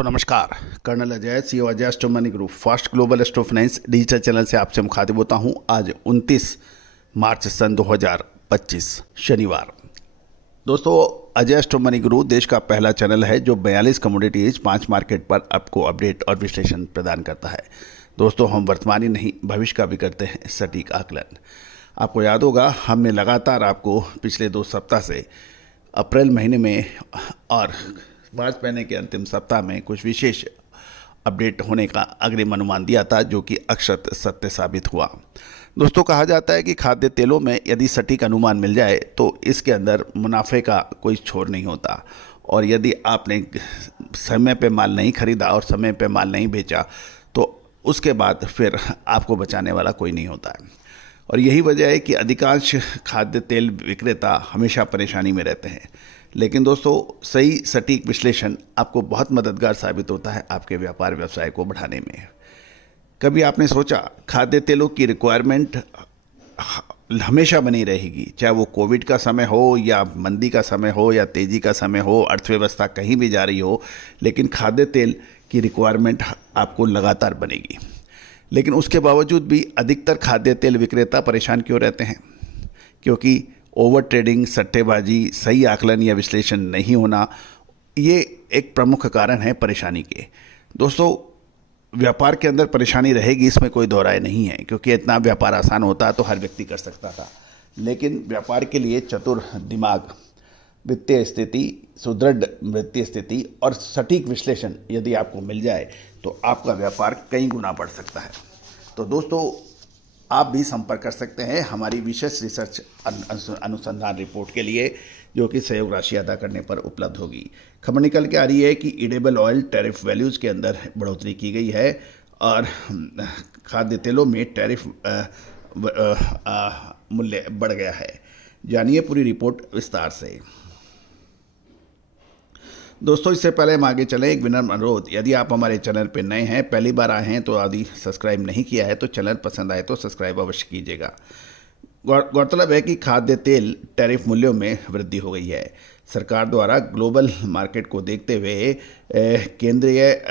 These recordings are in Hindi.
दोस्तों नमस्कार। Colonel Ajay CEO Ajay astro money group fast global astro finance digital channel से आपसे मुखातिब होता हूं। आज 29 मार्च सन 2025 शनिवार। दोस्तों अजय एस्ट्रो मनी ग्रुप देश का पहला चैनल है जो 42 कमोडिटीज 5 मार्केट पर आपको अपडेट और विश्लेषण प्रदान करता है। दोस्तों हम वर्तमान ही नहीं भविष्य का भी करते हैं सटीक आकलन। आपको याद होगा हमने लगातार आपको पिछले 2 सप्ताह से अप्रैल महीने में और मार्च महीने के अंतिम सप्ताह में कुछ विशेष अपडेट होने का अग्रिम अनुमान दिया था, जो कि अक्षत सत्य साबित हुआ। दोस्तों कहा जाता है कि खाद्य तेलों में यदि सटीक अनुमान मिल जाए तो इसके अंदर मुनाफे का कोई छोर नहीं होता, और यदि आपने समय पे माल नहीं खरीदा और समय पे माल नहीं बेचा तो उसके बाद फिर आपको बचाने वाला कोई नहीं होता है। और यही वजह है कि अधिकांश खाद्य तेल विक्रेता हमेशा परेशानी में रहते हैं। लेकिन दोस्तों सही सटीक विश्लेषण आपको बहुत मददगार साबित होता है आपके व्यापार व्यवसाय को बढ़ाने में। कभी आपने सोचा खाद्य तेलों की रिक्वायरमेंट हमेशा बनी रहेगी, चाहे वो कोविड का समय हो या मंदी का समय हो या तेजी का समय हो, अर्थव्यवस्था कहीं भी जा रही हो, लेकिन खाद्य तेल की रिक्वायरमेंट आपको लगातार बनेगी। लेकिन उसके बावजूद भी अधिकतर खाद्य तेल विक्रेता परेशान क्यों रहते हैं? क्योंकि ओवर ट्रेडिंग, सट्टेबाजी, सही आकलन या विश्लेषण नहीं होना, ये एक प्रमुख कारण है परेशानी के। दोस्तों व्यापार के अंदर परेशानी रहेगी, इसमें कोई दो राय नहीं है, क्योंकि इतना व्यापार आसान होता तो हर व्यक्ति कर सकता था। लेकिन व्यापार के लिए चतुर दिमाग, वित्तीय स्थिति, सुदृढ़ वित्तीय स्थिति और सटीक विश्लेषण यदि आपको मिल जाए तो आपका व्यापार कई गुना बढ़ सकता है। तो दोस्तों आप भी संपर्क कर सकते हैं हमारी विशेष रिसर्च अनुसंधान रिपोर्ट के लिए, जो कि सहयोग राशि अदा करने पर उपलब्ध होगी। खबर निकल के आ रही है कि एडिबल ऑयल टैरिफ वैल्यूज़ के अंदर बढ़ोतरी की गई है और खाद्य तेलों में टैरिफ मूल्य बढ़ गया है। जानिए पूरी रिपोर्ट विस्तार से। दोस्तों इससे पहले हम आगे चलें, एक विनम्र अनुरोध, यदि आप हमारे चैनल पर नए हैं, पहली बार आए हैं, तो यदि सब्सक्राइब नहीं किया है तो चैनल पसंद आए तो सब्सक्राइब अवश्य कीजिएगा। गौरतलब है कि खाद्य तेल टैरिफ मूल्यों में वृद्धि हो गई है। सरकार द्वारा ग्लोबल मार्केट को देखते हुए केंद्रीय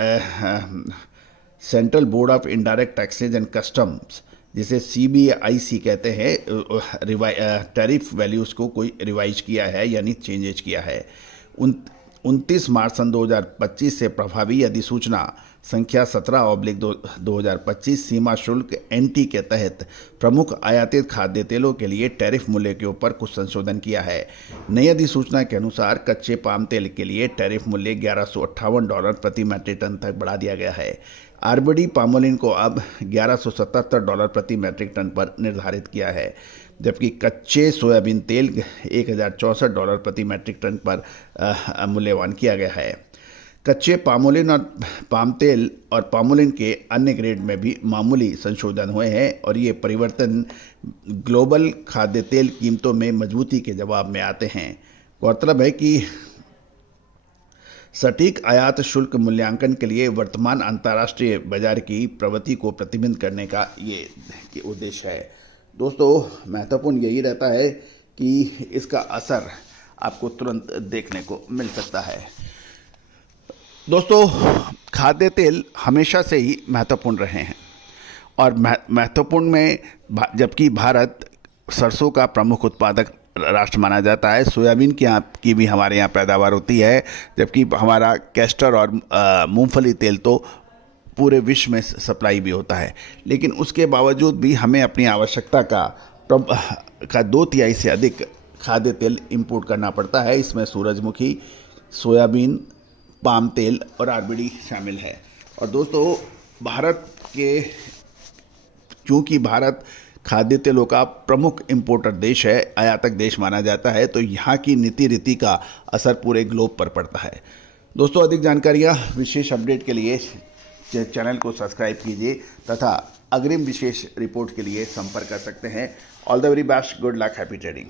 central board of indirect taxes and customs, जिसे CBIC कहते हैं, टैरिफ वैल्यूज़ को कोई रिवाइज किया है, यानी चेंजेज किया है। 29 मार्च सन 2025 से प्रभावी अधिसूचना संख्या 17/2025 सीमा शुल्क NT के तहत प्रमुख आयातित खाद्य तेलों के लिए टैरिफ मूल्य के ऊपर कुछ संशोधन किया है। नई अधिसूचना के अनुसार कच्चे पाम तेल के लिए टैरिफ मूल्य $1158 प्रति मैट्रिक टन तक बढ़ा दिया गया है। RBD पामोलिन को अब $1177 प्रति मैट्रिक टन पर निर्धारित किया है, जबकि कच्चे सोयाबीन तेल $1064 प्रति मैट्रिक टन पर मूल्यवान किया गया है। कच्चे पामोलिन और पाम तेल और पामोलिन के अन्य ग्रेड में भी मामूली संशोधन हुए हैं, और ये परिवर्तन ग्लोबल खाद्य तेल कीमतों में मजबूती के जवाब में आते हैं। गौरतलब है कि सटीक आयात शुल्क मूल्यांकन के लिए वर्तमान अंतर्राष्ट्रीय बाजार की प्रवृत्ति को प्रतिबिंबित करने का ये उद्देश्य है। दोस्तों महत्वपूर्ण यही रहता है कि इसका असर आपको तुरंत देखने को मिल सकता है। दोस्तों खाद्य तेल हमेशा से ही महत्वपूर्ण रहे हैं, और महत्वपूर्ण में जबकि भारत सरसों का प्रमुख उत्पादक राष्ट्र माना जाता है, सोयाबीन की भी हमारे यहाँ पैदावार होती है, जबकि हमारा कैस्टर और मूंगफली तेल तो पूरे विश्व में सप्लाई भी होता है। लेकिन उसके बावजूद भी हमें अपनी आवश्यकता का 2/3 से अधिक खाद्य तेल इंपोर्ट करना पड़ता है। इसमें सूरजमुखी, सोयाबीन, पाम तेल और RBD शामिल है। और दोस्तों चूँकि भारत खाद्य तेलों का प्रमुख इंपोर्टर देश है, आयातक देश माना जाता है, तो यहाँ की नीति रीति का असर पूरे ग्लोब पर पड़ता है। दोस्तों अधिक जानकारियाँ, विशेष अपडेट के लिए चैनल को सब्सक्राइब कीजिए तथा अग्रिम विशेष रिपोर्ट के लिए संपर्क कर सकते हैं। All the very best, good luck, happy trading.